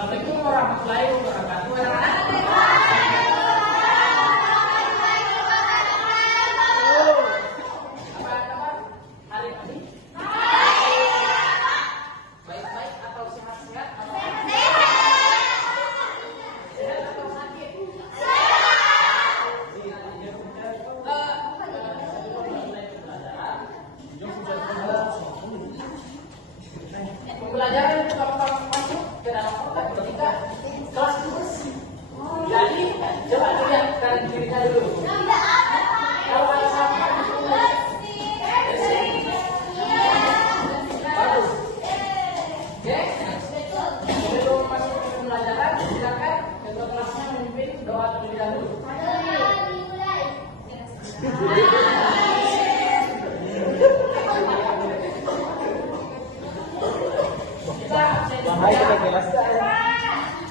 Assalamualaikum warahmatullahi wabarakatuh. Apa kabar hari ini? Baik-baik atau sehat-sehat? Sehat atau sakit? Pembelajaran pertama masuk ke dalam otak ketika kelas 2. Jadi coba lihat kanan kirinya dulu. Kalau ada sama bagus. Oke. Sebelum masuk ke pembelajaran, silakan ketua kelasnya memimpin doa terlebih dahulu.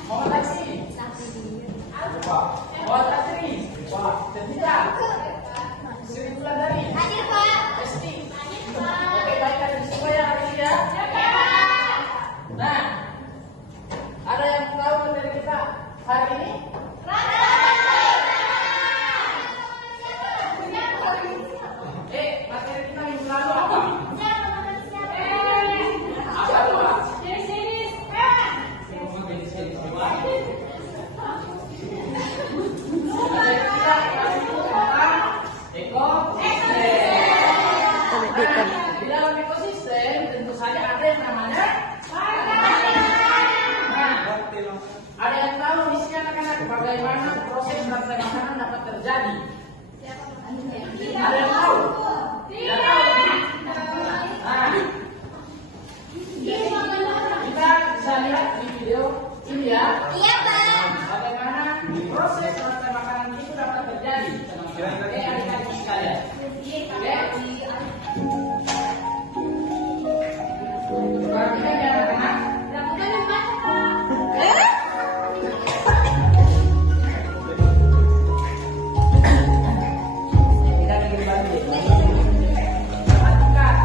Mohon taksi. Mohon taksi. Tentunya. Sri Wulandari. Hadir, Pak. Esti. Oke, baik, ada semua ya hari ini ya. Nah, ada yang tahu materi kita hari ini? Materi kita minggu lalu apa? Apa lupa? Di dalam ekosistem tentu saja ada yang namanya ada yang tahu misi anak-anak bagaimana proses rantai makanan dapat terjadi? Ada yang tahu? Tidak tahu? Kita bisa lihat di video ini ya. Iya, Pak. Bagaimana proses rantai makanan itu dapat terjadi? Oke, adik-adik sekalian. Perhatikan ya anak-anak. Tidak ingin balik. Perhatikan.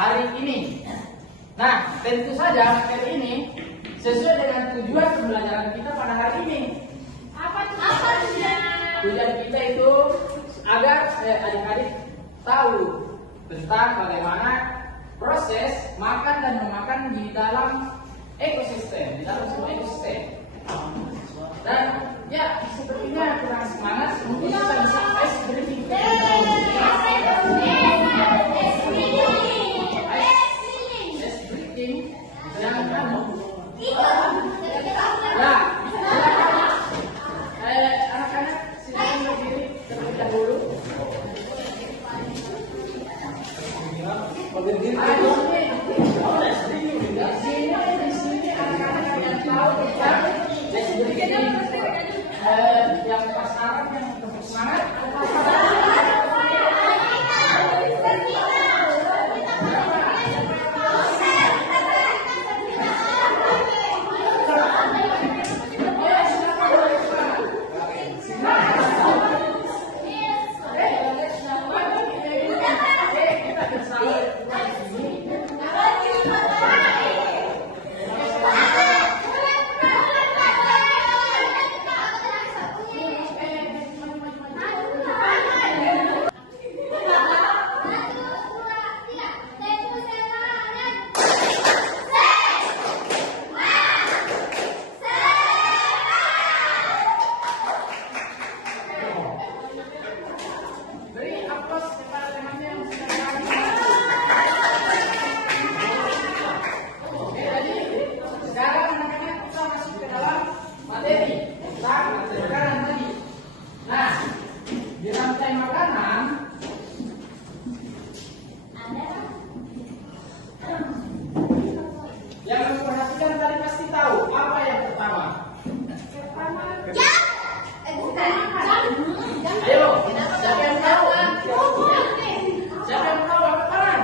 Hari ini. Nah, tentu saja materi ini sesuai dengan tujuan pembelajaran kita pada hari ini. Apa tujuannya? Tujuan kita itu agar adik-adik tahu tentang bagaimana proses makan dan memakan di dalam ekosistem, di dalam sebuah ekosistem. Dan ya, sepertinya kurang semangat, mungkin kita bisa ice breaking. Jangan kamu. Ya, anak-anak silakan berdiri terlebih dahulu. Di sini anak-anak yang tahu tentang yang pasaran yang untuk semangat. Terus kepada temannya yang sudah Oke, jadi sekarang anak-anak kita masuk ke dalam materi tentang makanan tadi. Nah, di rantai makanan yang memperhatikan tadi pasti tahu apa yang pertama. Ayo, siapa yang tahu? Siapa yang tahu apa makanan?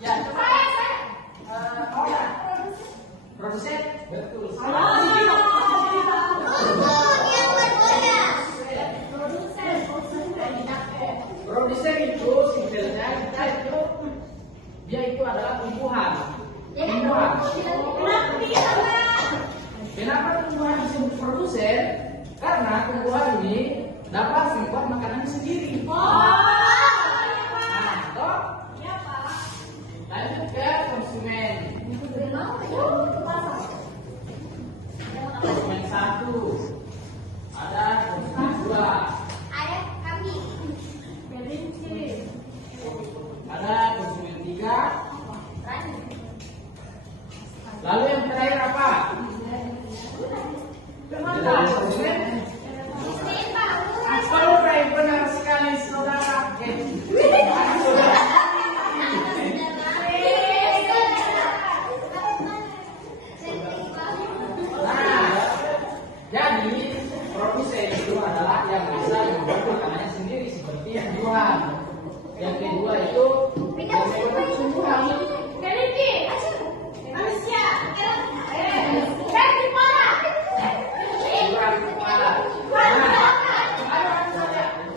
Ya, coba. Mau ya? Produsen? Betul. Produsen itu simpelnya dia itu adalah tumbuhan. Tumbuhan. Kenapa tumbuhan disebut produsen? Karena tumbuhan ini dapat membuat makanan sendiri. Nah, toh? Lanjut ke konsumen. Konsumen 1. Ada konsumen 2. Ada konsumen 3. Lalu yang terakhir apa? Konsumen. Saudara, benar sekali saudara. Nah, jadi produsen itu adalah yang bisa membuat makanannya sendiri seperti yang jualan. Yang kedua itu yang membuat tumbuhan.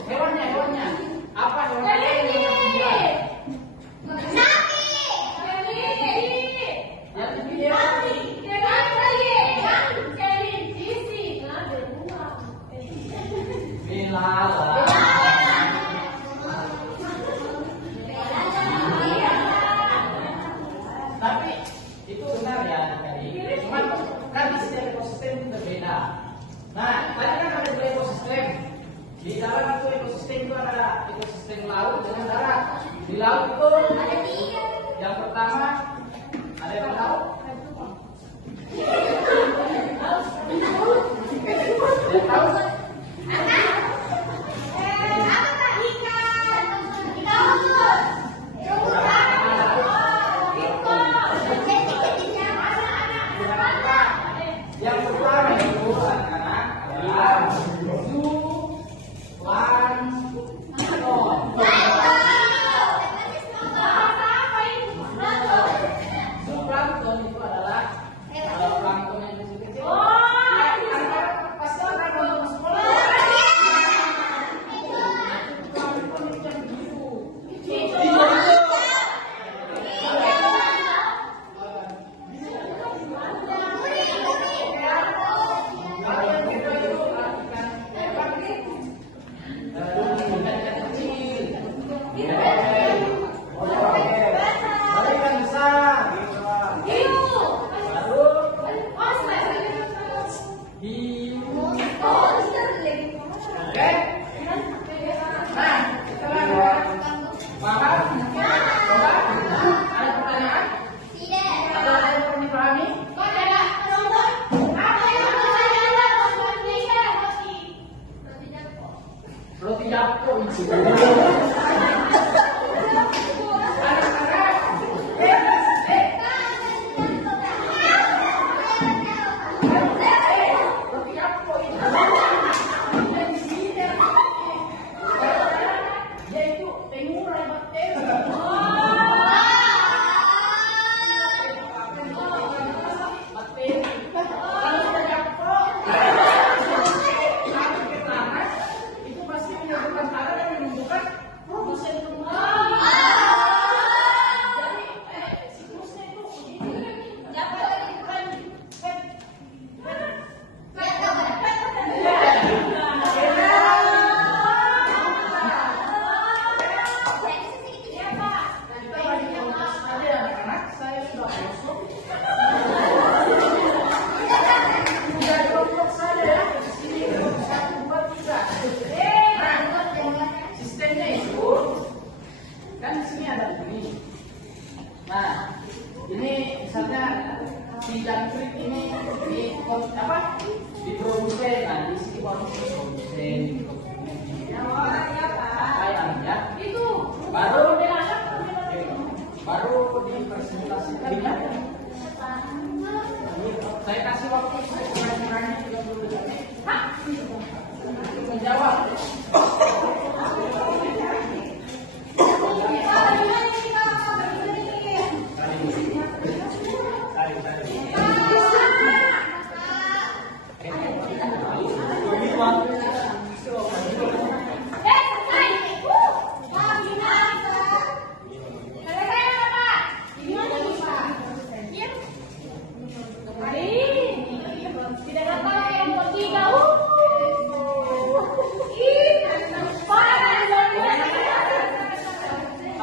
Hewannya. Apa hewannya yang tumbuhan? Yang ketiga Bilala. Tapi itu benar ya tadi. Cuman kan di setiap ekosistem itu berbeda. Nah, tadi kan ada dua ekosistem. Di dalam itu ekosistem itu ada ekosistem laut dengan darat. Di laut itu ada 3. Yang pertama ada yang tahu? Yang tahu? Yang pertama itu anak-anak adalah zooplankton itu adalah plankton misalnya si jangkrik ini diproduksi, nah di sini produksi ayamnya itu baru dipresentasikan. Saya kasih waktu kurang-kurangnya 30 detik untuk menjawab.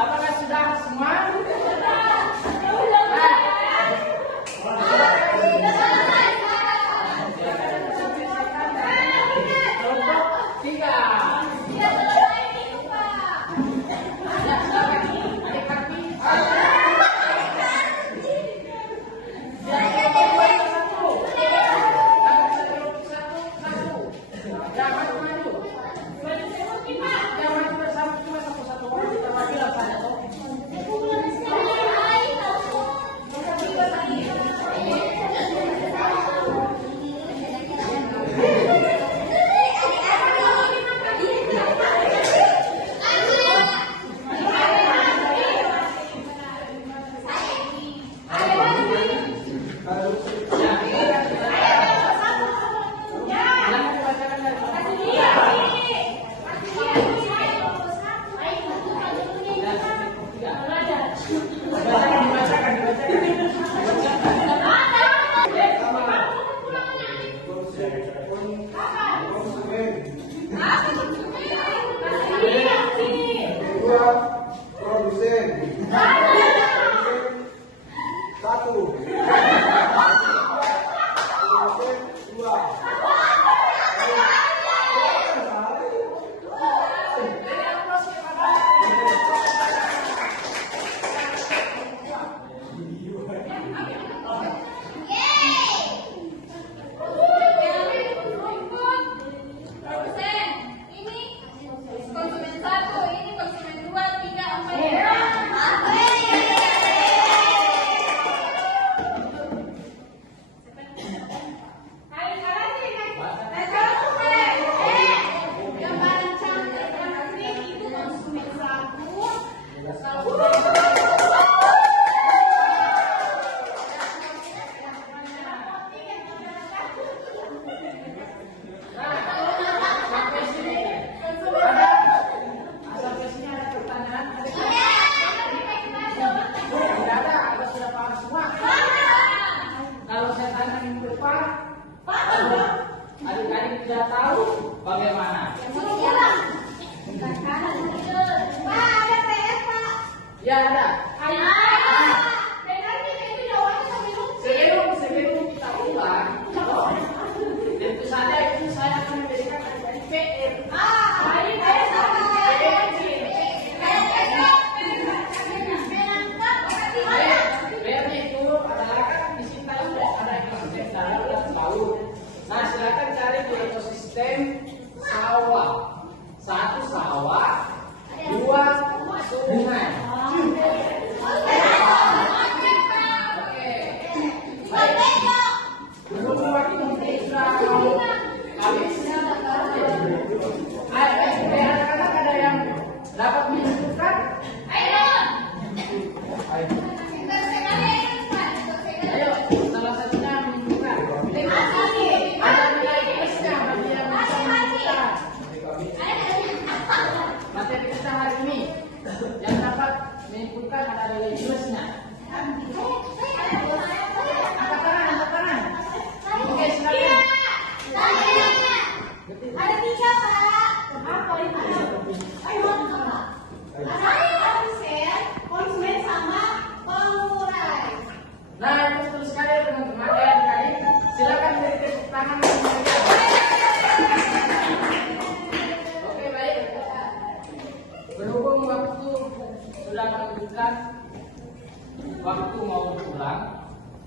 Apakah sudah semua? Kelompok 3. Adik kaki. Adik-adik tidak tahu bagaimana? Ya ada. Sebelum kita ulang, tentu saja itu saya akan memberikan adik-adik PR. PR-nya itu adalah kan di sini ada ekosistem darat dan laut. Nah, silakan cari di ekosistem sawah. 1 sawah, 2 sungai. Berhubung waktu mungkin sudah mau habis. Anak-anak ada yang dapat menentukan? Ayo, salah satunya menentukan. Ada nilai plusnya bagi yang bisa menentukan. Materi kita hari ini yang dapat menentukan ada nilai plusnya. Angkat tangan. Oke, silakan. Ada 3, Pak. Apa itu? Ayo, Pak. Konsumen sama pengurai. Nah, itu betul sekali teman-teman. Adik-adik, silakan beri tepuk tangan. Oke, baik. Berhubung waktu sudah menunjukkan waktu mau pulang,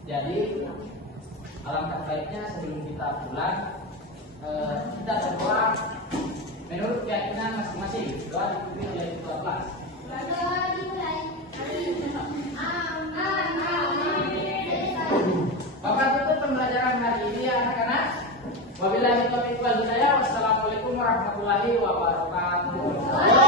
Jadi alangkah baiknya sebelum kita pulang kita berdoa menurut keyakinan masing-masing. Doa dipimpin oleh ketua kelas. Bapak tutup pembelajaran hari ini ya anak-anak. Wabillahi taufiq wal hidayah. Wassalamualaikum warahmatullahi wabarakatuh.